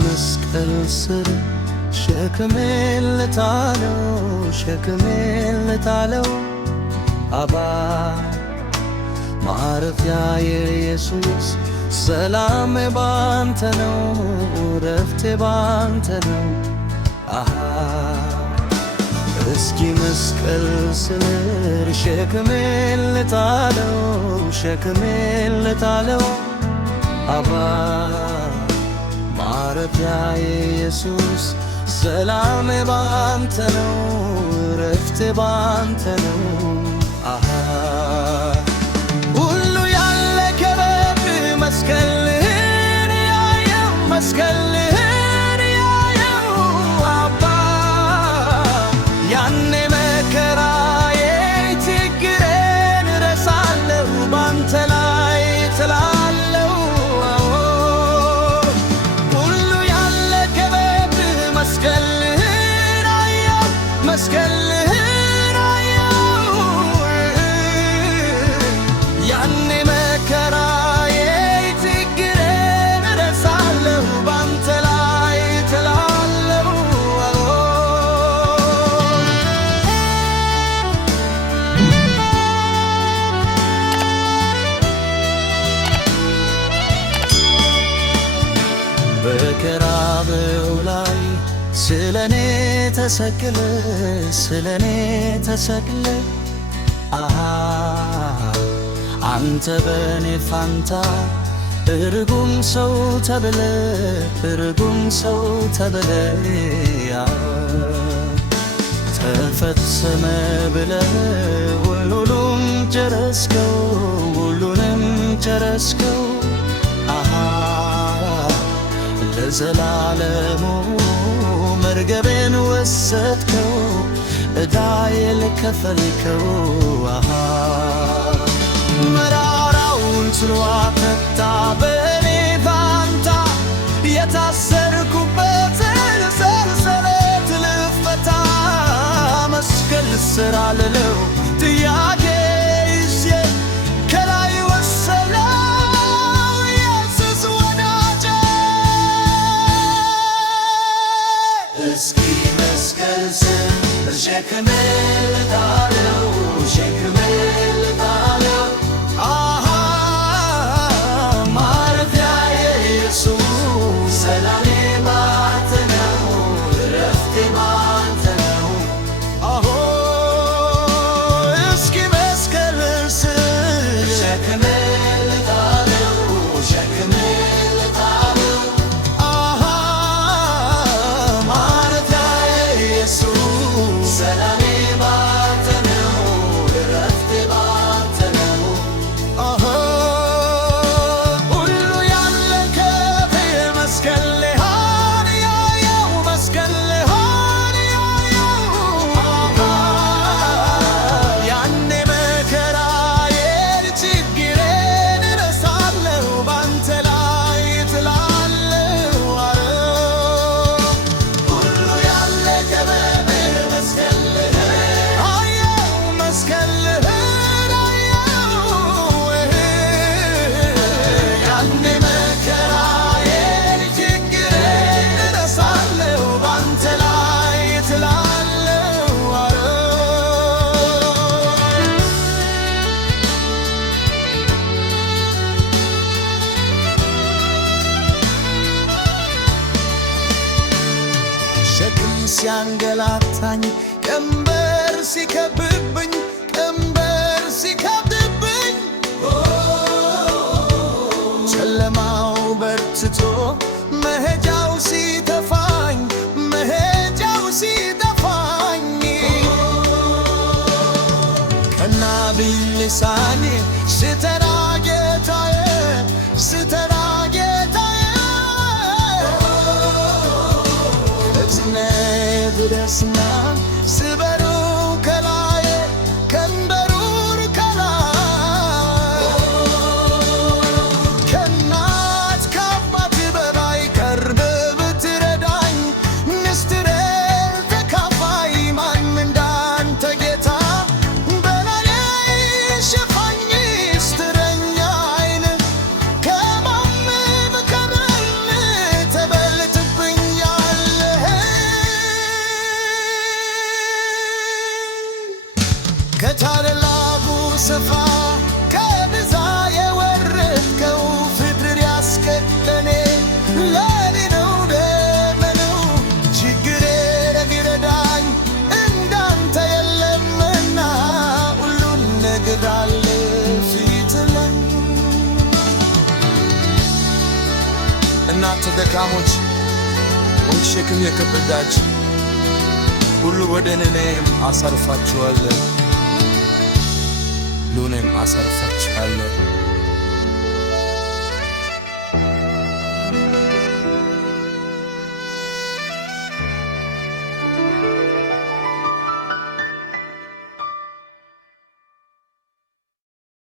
መስቀል ስር ሸክሜን ልጣለው አባ ማረፊያዬ ኢየሱስ ሰላሜ ባንተ ነው ረፍቴ ባንተ ነው እስኪ መስቀል ስር ሸክሜን ልጣለው አባ ማረፊያዬ ኢየሱስ ሰላሜ ባንተ ነው ረፍቴ ባንተ ነው ሁሉ ያለከበት መስቀልህን ያየው መስቀልህን ያየው አባ ያኔ መከራዬ ችግሬን ረሳለሁ ባንተ ላይ ትላለሁ ሁሉ ያለከበት መስቀልህን አየው መስቀልህን አየው ያኔ መከራዬ ችግሬን ረሳለሁ ባንተ ላይ ትላለሁ በቀራንዮ ላይ ስለኔ ተሰቅለ አንተ በኔ ፋንታ እርጉም ሰው ተብለ ተፈጸመ ብለ ሁሉንም ጨረስከው ለዘላለሙ መርገቤን ወሰድከው ዕዳዬን ከፈልከው መራራውን ችሎ ፈታ በኔ ፋንታ የታሰርኩበትን ሰንሰለት ልፈታ መስቀል ስር አልለው ጥያቄ ይዤ ከላይ ወሰለው ኢየሱስ ወዳጄ እስኪ መስቀል ስር ሸክሜን ልጣለው ማረፊያዬ ኢየሱስ ሰላሜ ባንተ ነው ረፍቴ ባንተ ነው እስኪ መስቀል ስር ሸክሜን ልጣለው ማረፊያዬ ኢየሱስ ሰላሜ ባንተ ነው ረፍቴ ባንተ ነው ሁሉ ያለከበት መስቀልህን ያየው ያኔ መከራዬን ችግሬን ረሳለሁ ባንተ ላይ ትላለሁ ሁሉ ያለከበት መስቀልህን አየው ያኔ መከራዬን ችግሬን ረሳለሁ ባንተ ላይ ትላለሁ ሸክም ሲያንገላታኝ ቀንበር ሲከብብኝ ጨለማው በርትቶ መሄጃው ሲጠፋኝ ቀና ብል ልሳኔ ስተራ ጌታዬ እዝነ ድረስና ስበሩ ከላዬ ከንበሩር ከላይ ከእናት ከአባት በላይ ቀርበህ ብትረዳኝ ምስጢሬን ተካፋይ ማን እንዳንተ ጌታ በላዬ ሸፋኝ እስረኛዬን ከማን ብከብር ተበልተህ እናንተ ደካሞች ሸክም የከበዳችሁ ሁሉ ወደ እኔም አሳርፋችኋለሁ፣ ሁሉንም አሳርፋችኋለሁ።